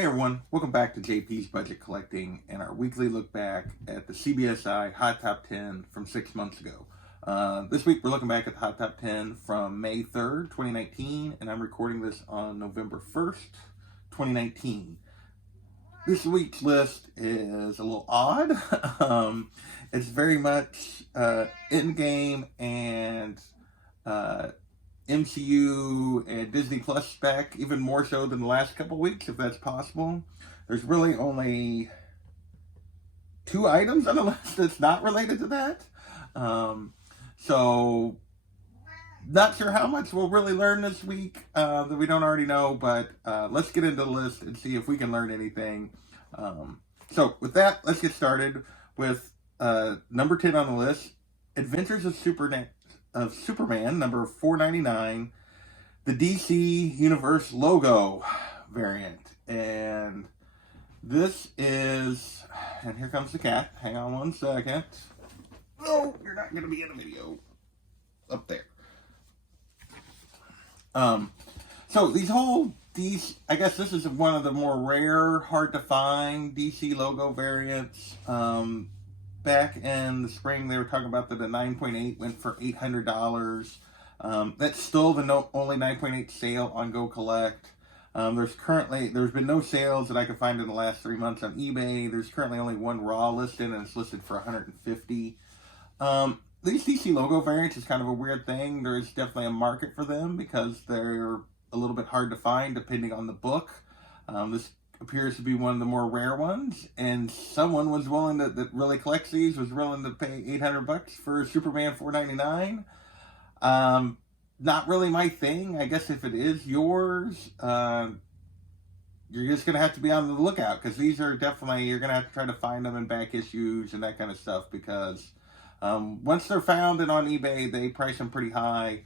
Hey everyone, welcome back to JP's Budget Collecting and our weekly look back at the CBSI Hot Top 10 from 6 months ago. This week we're looking back at the Hot Top 10 from May 3rd, 2019, and I'm recording this on November 1st, 2019. This week's list is a little odd. It's very much in-game and MCU and Disney Plus spec, even more so than the last couple weeks, if that's possible. There's really only 2 items on the list that's not related to that. So, not sure how much we'll really learn this week that we don't already know, but let's get into the list and see if we can learn anything. So, with that, let's get started with number 10 on the list, Adventures of Superman, number 499, the DC Universe logo variant. And this is, and here comes the cat. Hang on one second. No, you're not going to be in the video. Up there. So these whole DC, I guess this is one of the more rare, hard to find DC logo variants. Back in the spring, they were talking about that the 9.8 went for $800. That's still the only 9.8 sale on Go Collect. There's been no sales that I could find in the last 3 months on eBay. There's currently only one raw listed, and it's listed for $150. These DC logo variants is kind of a weird thing. There's definitely a market for them because they're a little bit hard to find depending on the book. This appears to be one of the more rare ones, and someone was willing to, that really collects these, was willing to pay $800 for Superman 499. Not really my thing. I guess if it is yours, you're just gonna have to be on the lookout, because these are definitely, you're gonna have to try to find them in back issues and that kind of stuff, because once they're found and on eBay, they price them pretty high.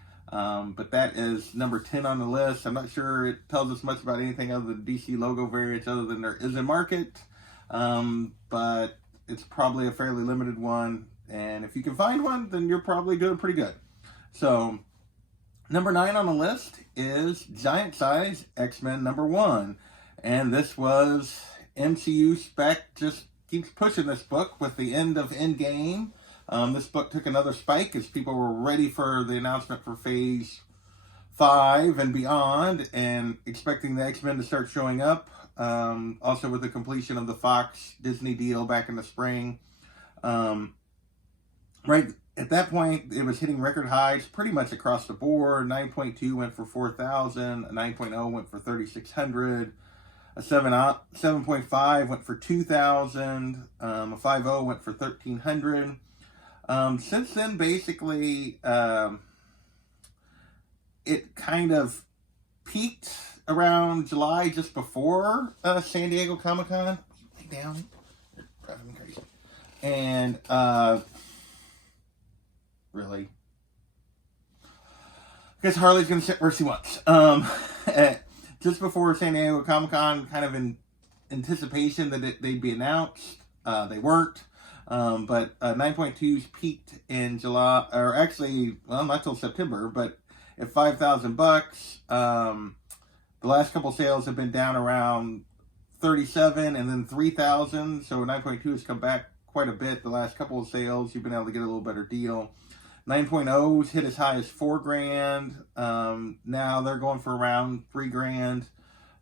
But that is number 10 on the list. I'm not sure it tells us much about anything other than DC logo variants, other than there is a market. But it's probably a fairly limited one. And if you can find one, then you're probably doing pretty good. So, number 9 on the list is Giant Size X-Men number 1. And this was MCU spec, just keeps pushing this book with the end of Endgame. This book took another spike as people were ready for the announcement for Phase 5 and beyond, and expecting the X-Men to start showing up. Also with the completion of the Fox Disney deal back in the spring. Right at that point, it was hitting record highs pretty much across the board. 9.2 went for 4,000, a 9.0 went for 3,600. A 7.5 went for 2,000. A 5.0 went for 1,300. Since then, basically, it kind of peaked around July, just before San Diego Comic-Con. Lay down. You're driving me crazy. And, really? I guess Harley's going to sit where she wants. Just before San Diego Comic-Con, kind of in anticipation that they'd be announced. They weren't. But 9.2s peaked in July, or actually, well, not till September, but at $5,000. The last couple sales have been down around 37 and then 3,000. So 9.2 has come back quite a bit. The last couple of sales, you've been able to get a little better deal. 9.0s hit as high as $4,000. Now they're going for around $3,000.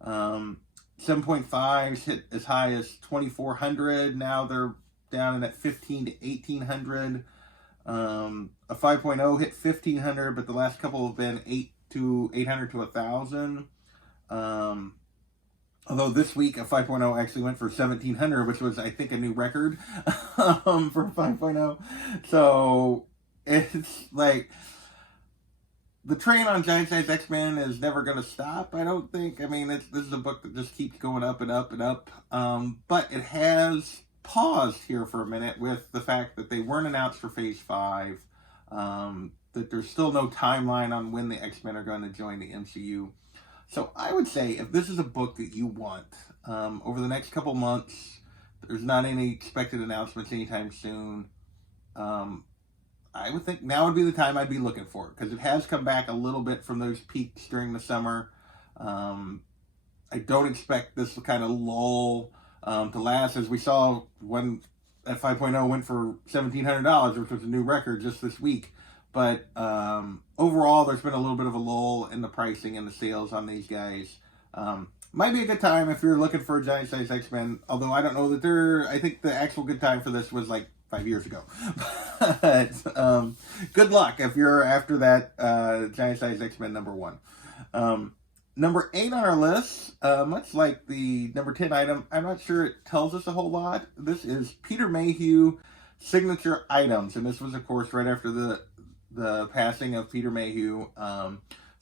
7.5s hit as high as $2,400. Now they're down in that $1,500 to $1,800. A 5.0 hit $1,500, but the last couple have been $800 to $1,000. Although this week a 5.0 actually went for $1,700, which was, I think, a new record for 5.0. So it's like the train on Giant Size X-Men is never going to stop, I don't think. I mean, this is a book that just keeps going up and up and up. But it has paused here for a minute with the fact that they weren't announced for Phase 5, that there's still no timeline on when the X-Men are going to join the MCU. So I would say if this is a book that you want over the next couple months, there's not any expected announcements anytime soon, I would think now would be the time I'd be looking for it, because it has come back a little bit from those peaks during the summer. I don't expect this kind of lull to last, as we saw when that 5.0 went for $1,700, which was a new record just this week. But overall, there's been a little bit of a lull in the pricing and the sales on these guys. Might be a good time if you're looking for a giant size X-Men, although I don't know that I think the actual good time for this was like 5 years ago. But good luck if you're after that giant size X-Men #1. Number 8 on our list, much like the number 10 item, I'm not sure it tells us a whole lot. This is Peter Mayhew signature items, and this was, of course, right after the passing of Peter Mayhew.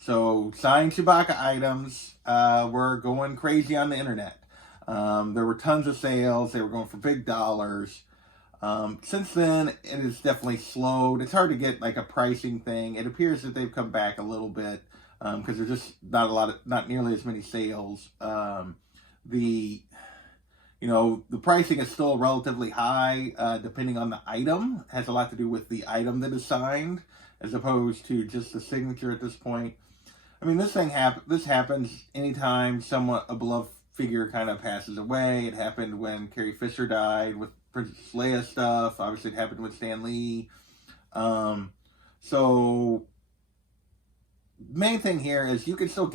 So signed Chewbacca items were going crazy on the internet. There were tons of sales. They were going for big dollars. Since then, it has definitely slowed. It's hard to get like a pricing thing. It appears that they've come back a little bit because there's just not nearly as many sales. The pricing is still relatively high, depending on the item. It has a lot to do with the item that is signed, as opposed to just the signature at this point. I mean, this happens anytime a beloved figure kind of passes away. It happened when Carrie Fisher died with Princess Leia stuff. Obviously, it happened with Stan Lee. So, main thing here is you can still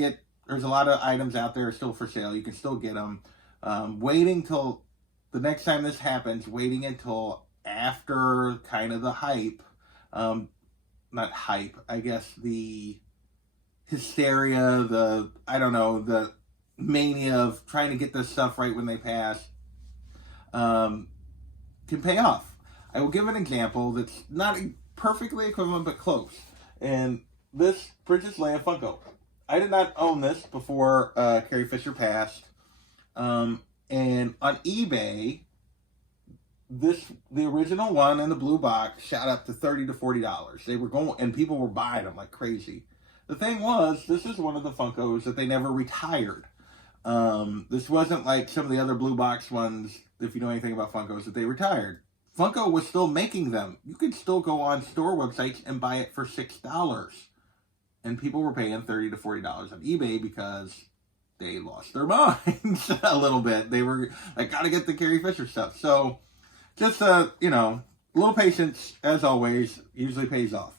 there's a lot of items out there still for sale. You can still get them. Waiting till the next time this happens, waiting until after kind of the hype, not hype, I guess the hysteria, the mania of trying to get this stuff right when they pass, can pay off. I will give an example that's not perfectly equivalent, but close. And this Princess Leia Funko. I did not own this before Carrie Fisher passed. And on eBay, the original one in the blue box shot up to $30 to $40. They were and people were buying them like crazy. The thing was, this is one of the Funkos that they never retired. This wasn't like some of the other blue box ones, if you know anything about Funkos, that they retired. Funko was still making them. You could still go on store websites and buy it for $6. And people were paying $30 to $40 on eBay because they lost their minds a little bit. They were like, gotta get the Carrie Fisher stuff. So, just, a little patience, as always, usually pays off.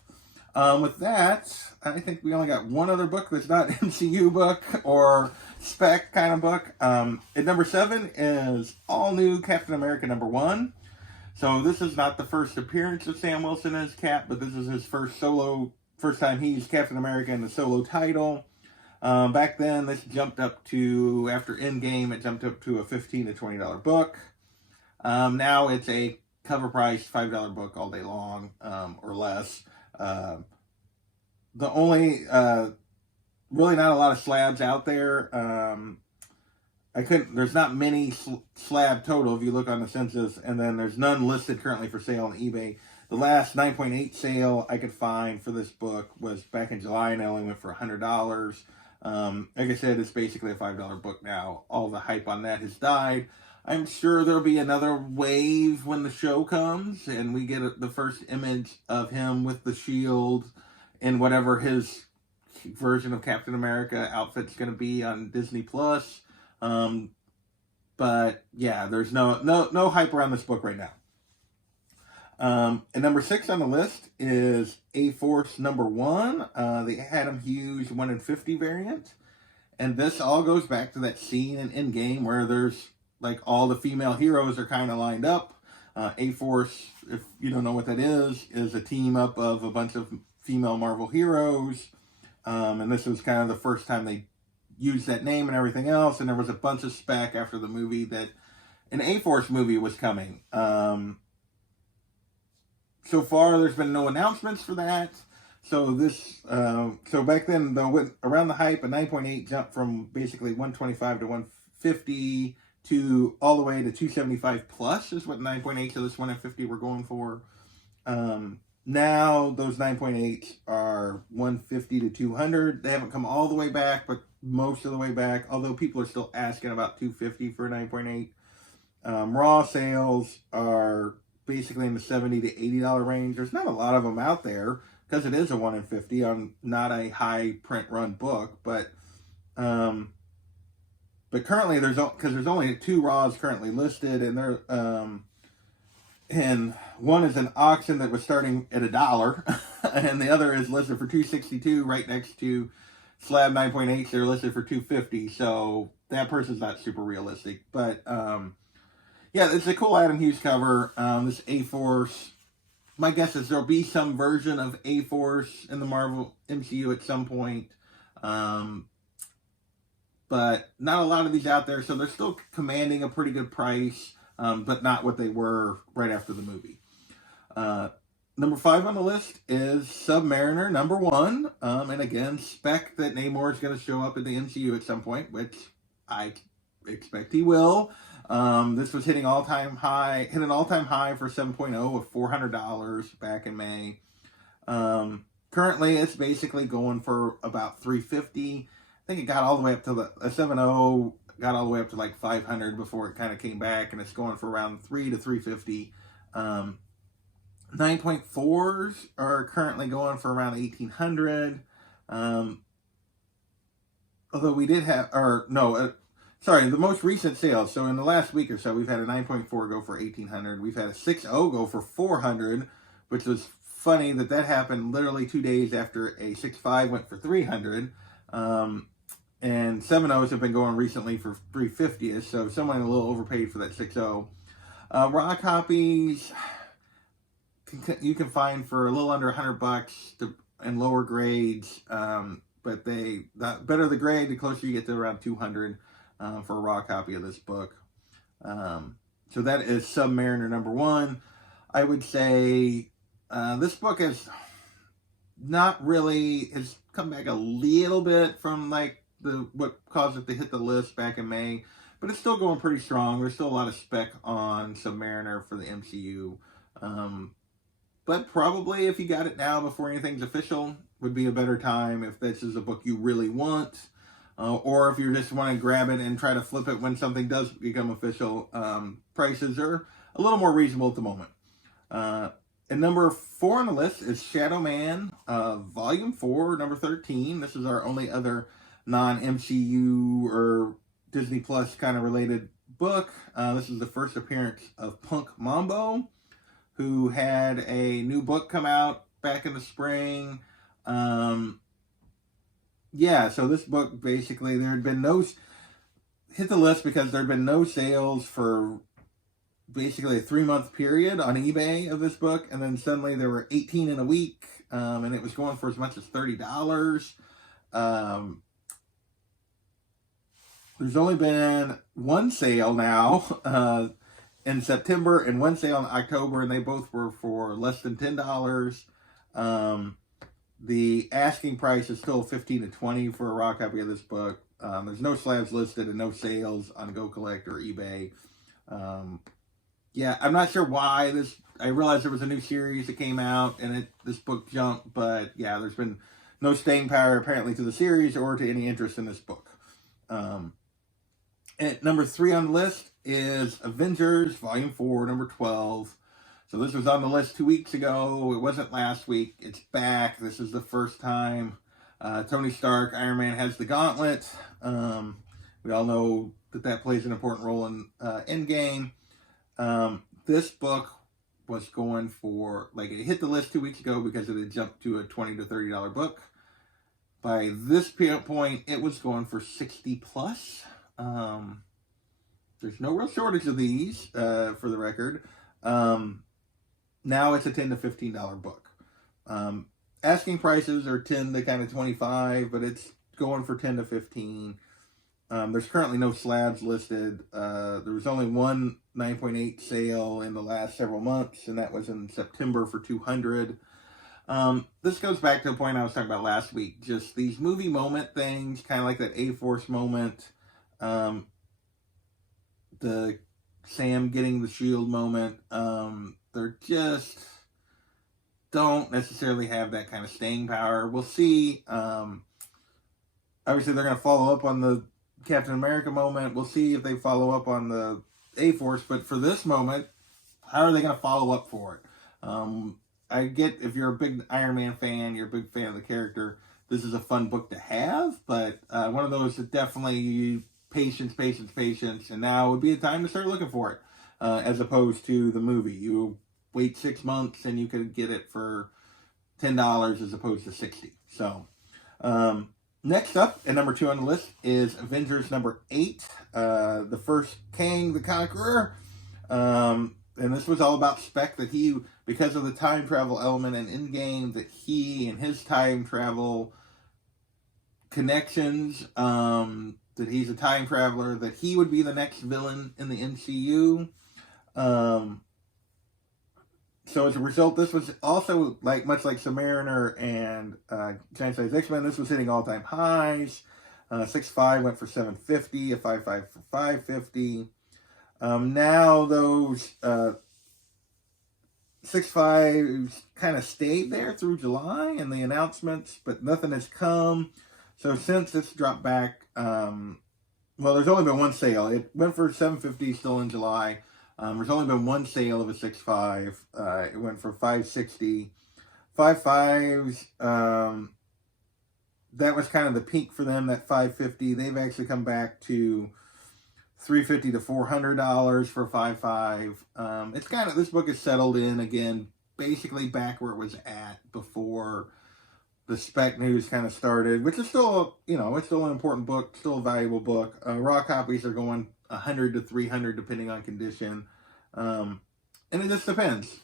With that, I think we only got one other book that's not MCU book or spec kind of book. At number 7 is all new Captain America #1. So this is not the first appearance of Sam Wilson as Cap, but this is his first time he's Captain America in the solo title. Back then, this jumped up to, after Endgame, it jumped up to a $15 to $20 book. Now it's a cover price $5 book all day long, or less. The only, really not a lot of slabs out there. There's not many slab total if you look on the census, and then there's none listed currently for sale on eBay. The last 9.8 sale I could find for this book was back in July, and I only went for $100. Like I said, it's basically a $5 book now. All the hype on that has died. I'm sure there'll be another wave when the show comes and we get the first image of him with the shield and whatever his version of Captain America outfit's going to be on Disney Plus. But yeah, there's no hype around this book right now. And number 6 on the list is A-Force #1, the Adam Hughes 1 in 50 variant. And this all goes back to that scene in Endgame where there's like all the female heroes are kind of lined up. A-Force, if you don't know what that is a team up of a bunch of female Marvel heroes. And this was kind of the first time they used that name and everything else. And there was a bunch of spec after the movie that an A-Force movie was coming. So far, there's been no announcements for that. So back then, around the hype, a 9.8 jumped from basically 125 to 150 to all the way to 275 plus is what 9.8 of this 1 in 50 we're going for. Now those 9.8s are 150 to 200. They haven't come all the way back, but most of the way back. Although people are still asking about 250 for a 9.8. Raw sales are basically in the $70 to $80 range. There's not a lot of them out there because it is a 1 in 50 on not a high print run book, but But currently, because there's only 2 Raws currently listed, and they're and one is an auction that was starting at $1, and the other is listed for $2.62, right next to Slab 9.8. They're listed for $2.50. So that person's not super realistic, but yeah, it's a cool Adam Hughes cover. This A-Force. My guess is there'll be some version of A-Force in the Marvel MCU at some point. But not a lot of these out there, so they're still commanding a pretty good price, but not what they were right after the movie. Number 5 on the list is Submariner #1. And again, spec that Namor is going to show up in the MCU at some point, which I expect he will. This was hitting an all-time high for 7.0 of $400 back in May. Currently, it's basically going for about $350. I think it got all the way up to the 7.0, got all the way up to like 500 before it kind of came back, and it's going for around $3 to $350. 9.4s are currently going for around 1,800. Although we did have, the most recent sales. So in the last week or so, we've had a 9.4 go for 1,800. We've had a 6.0 go for 400, which was funny that happened literally 2 days after a 6.5 went for 300. And 7.0s have been going recently for 350ish, so someone a little overpaid for that 6.0. Raw copies you can find for a little under $100 in lower grades, but the better the grade, the closer you get to around 200 for a raw copy of this book. So that is Submariner #1. I would say this book is not really, has come back a little bit from like what caused it to hit the list back in May, but it's still going pretty strong. There's still a lot of spec on Submariner for the MCU. But probably if you got it now before anything's official, would be a better time if this is a book you really want. Or if you just want to grab it and try to flip it when something does become official. Prices are a little more reasonable at the moment. And number 4 on the list is Shadow Man, Volume 4, number 13. This is our only other non-MCU or Disney Plus kind of related book. This is the first appearance of Punk Mambo, who had a new book come out back in the spring. So this book, basically, there had been hit the list because there had been no sales for basically a 3-month period on eBay of this book, and then suddenly there were 18 in a week, and it was going for as much as $30. There's only been one sale now in September and one sale in October, and they both were for less than $10. The asking price is still $15 to $20 for a raw copy of this book. There's no slabs listed and no sales on Go Collect or eBay. I'm not sure why this. I realized there was a new series that came out and this book jumped, but yeah, there's been no staying power apparently to the series or to any interest in this book. And number 3 on the list is Avengers Volume 4, number 12. So this was on the list 2 weeks ago. It wasn't last week. It's back. This is the first time Tony Stark, Iron Man, has the gauntlet. We all know that plays an important role in Endgame. This book was going for, it hit the list 2 weeks ago because it had jumped to a $20 to $30 book. By this point, it was going for 60 plus. There's no real shortage of these, for the record. Now it's a $10 to $15 book. Asking prices are 10 to kind of 25, but it's going for 10 to 15. There's currently no slabs listed. There was only one 9.8 sale in the last several months, and that was in September for 200. This goes back to the point I was talking about last week. Just these movie moment things, kind of like that A-Force moment. The Sam getting the shield moment. They're just don't necessarily have that kind of staying power. We'll see. Obviously, they're going to follow up on the Captain America moment. We'll see if they follow up on the A-Force. But for this moment, how are they going to follow up for it? I get if you're a big Iron Man fan, you're a big fan of the character, this is a fun book to have. But one of those that definitely patience, patience, patience, and now would be the time to start looking for it, as opposed to the movie. You wait 6 months and you could get it for $10 as opposed to $60. So, next up, at number 2 on the list, is Avengers number 8, The First Kang the Conqueror. And this was all about Spec, that he, because of the time travel element in Endgame, that he and his time travel connections, that he's a time traveler, that he would be the next villain in the MCU. So as a result, this was also, much like Submariner and Giant Size X-Men, this was hitting all-time highs. 6.5 went for 750, a 5.5 for 550. Now those 6.5s kind of stayed there through July and the announcements, but nothing has come. So since it's dropped back, well, there's only been one sale. It went for 750 still in July. There's only been one sale of a 6.5. It went for 560. 5.5s, that was kind of the peak for them, that 550. They've actually come back to $350 to $400 for 5.5. It's kind of, this book is settled in again, basically back where it was at before the Spec news kind of started, which is still, it's still an important book, still a valuable book. Raw copies are going 100 to 300 depending on condition. And it just depends.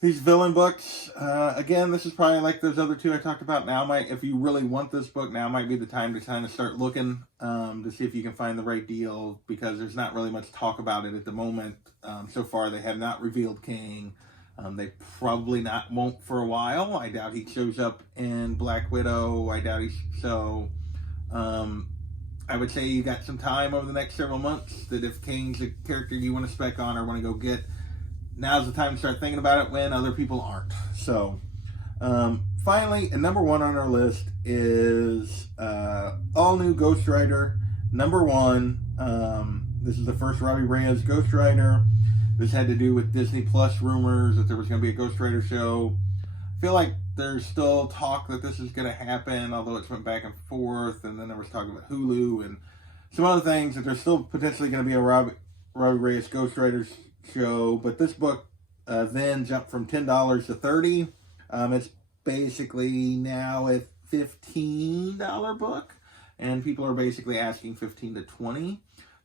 These villain books, again, this is probably like those other two I talked about. Now if you really want this book, now might be the time to kind of start looking to see if you can find the right deal, because there's not really much talk about it at the moment. So far, they have not revealed Kang. They probably won't for a while. I doubt he shows up in Black Widow. I doubt I would say you got some time over the next several months, that if Kang's a character you want to spec on or want to go get, now's the time to start thinking about it when other people aren't. So, finally, and number 1 on our list is all new Ghost Rider, number 1. This is the first Robbie Reyes Ghost Rider. This had to do with Disney Plus rumors that there was going to be a Ghost Rider show. I feel like there's still talk that this is going to happen, although it's went back and forth, and then there was talk about Hulu and some other things, that there's still potentially going to be a Robbie Reyes Ghost Rider show. But this book then jumped from $10 to $30. It's basically now a $15 book, and people are basically asking $15 to $20.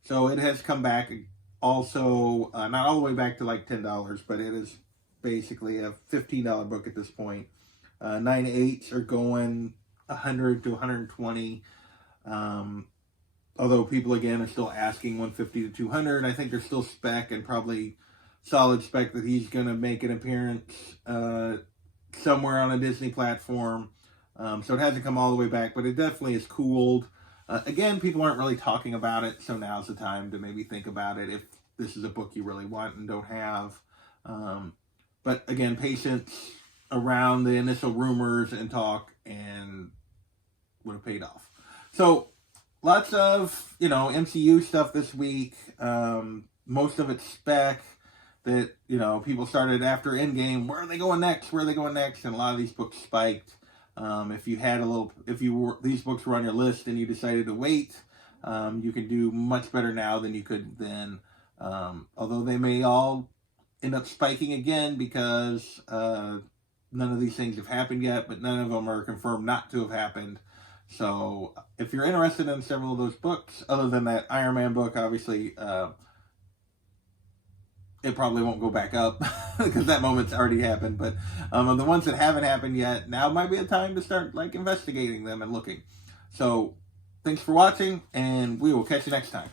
So it has come back also, not all the way back to like $10, but it is basically a $15 book at this point. 9/8s are going 100 to 120. Although people again are still asking 150 to 200. I think there's still spec, and probably solid spec, that he's going to make an appearance somewhere on a Disney platform. So it hasn't come all the way back, but it definitely is cooled. Again, people aren't really talking about it, so now's the time to maybe think about it if this is a book you really want and don't have. But again, patience around the initial rumors and talk, and would have paid off. So lots of, MCU stuff this week. Most of it's spec that, people started after Endgame. Where are they going next? Where are they going next? And a lot of these books spiked. These books were on your list and you decided to wait, you can do much better now than you could then. Although they may all end up spiking again, because none of these things have happened yet, but none of them are confirmed not to have happened. So if you're interested in several of those books, other than that Iron Man book, obviously, it probably won't go back up because that moment's already happened. But of the ones that haven't happened yet, now might be a time to start investigating them and looking. So thanks for watching, and we will catch you next time.